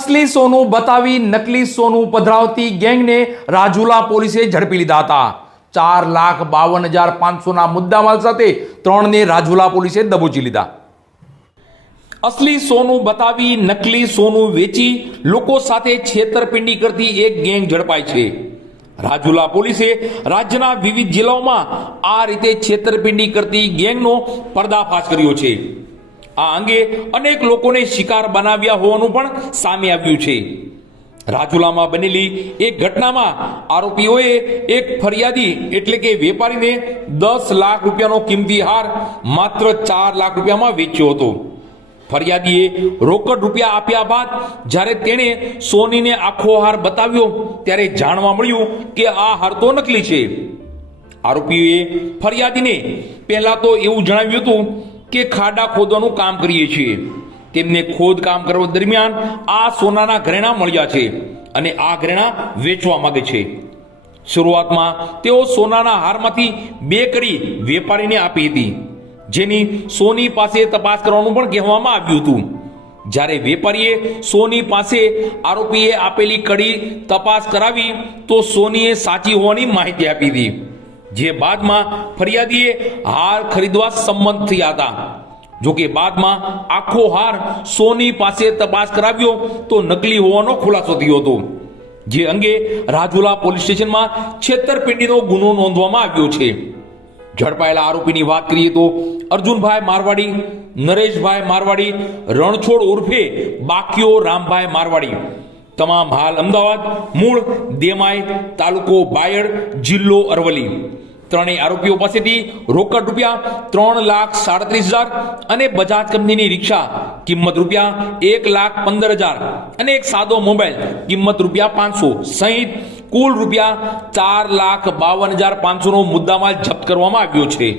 અસલી સોનું બતાવી નકલી સોનું પધરાવતી ગેંગને રાજુલા પોલીસે ઝડપી લીધા હતા. ચાર લાખ બાવન હજાર પાંચસોના મુદ્દામાલ સાથે ત્રણને રાજુલા પોલીસે દબોચી લીધા. અસલી સોનું બતાવી નકલી સોનું વેચી લોકો સાથે છેતરપિંડી કરતી એક ગેંગ ઝડપાઈ છે. રાજુલા પોલીસે રાજ્યના વિવિધ જિલ્લાઓમાં આ રીતે છેતરપિંડી કરતી ગેંગનો પર્દાફાશ કર્યો છે. આ અંગે અનેક લોકોને શિકાર બનાવ્યા હોવાનું પણ સામે આવ્યું છે. રાજુલામાં બનેલી એક ઘટનામાં આરોપીઓએ એક ફરિયાદી એટલે કે વેપારીને દસ લાખ રૂપિયાનો કિંમતી હાર માત્ર ચાર લાખ રૂપિયામાં વેચ્યો હતો. ફરિયાદીએ રોકડ રૂપિયા આપ્યા બાદ જ્યારે તેણે સોનીને આખો હાર બતાવ્યો ત્યારે જાણવા મળ્યું કે આ હાર તો નકલી છે. આરોપીઓએ ફરિયાદીને પહેલા તો એવું જણાવ્યું હતું કે ખાડા ખોદવાનું કામ કરીએ છીએ. તેમને ખોદ કામ કરવા દરમિયાન આ સોનાના ઘરેણા મળ્યા છે અને આ ઘરેણા વેચવા માંગે છે. શરૂઆતમાં તેઓ સોનાના હારમાંથી બે કડી વેપારીને આપી હતી. જેની સોની પાસે તપાસ કરવાનું પણ કહેવામાં આવ્યું હતું. જ્યારે વેપારીએ સોની પાસે આરોપીએ આપેલી કડી તપાસ કરાવી, તો સોનીએ સાચી હોવાની માહિતી આપી હતી. જે બાદમાં ફરિયાદીએ હાર ખરીદવા સંમત થયા હતા. જોકે બાદમાં આખો હાર સોની પાસે તપાસ કરાવ્યો તો નકલી હોવાનો ખુલાસો થયો હતો. જે અંગે રાજુલા પોલીસ સ્ટેશનમાં છેતરપિંડીનો ગુનો નોંધવામાં આવ્યો છે. ઝડપાયેલા આરોપીની વાત કરીએ તો અર્જુનભાઈ મારવાડી, નરેશભાઈ મારવાડી, રણછોડ ઉર્ફે બાકીઓ રામભાઈ મારવાડી તમામ હાલ અમદાવાદ, મૂળ દેમાય તાલુકો બાયડ, જિલ્લો અરવલ્લી. ત્રણેય આરોપીઓ પાસેથી રોકડ રૂપિયા ત્રણ લાખ સાડત્રીસ હજાર અને બજાજ કંપનીની રિક્ષા, કિંમત રૂપિયા એક લાખ પંદર હજાર અને એક સાદો મોબાઈલ, કિંમત રૂપિયા પાંચસો સહિત કુલ રૂપિયા ચાર લાખ બાવન હજાર પાંચસોનો મુદ્દામાલ જપ્ત કરવામાં આવ્યો છે.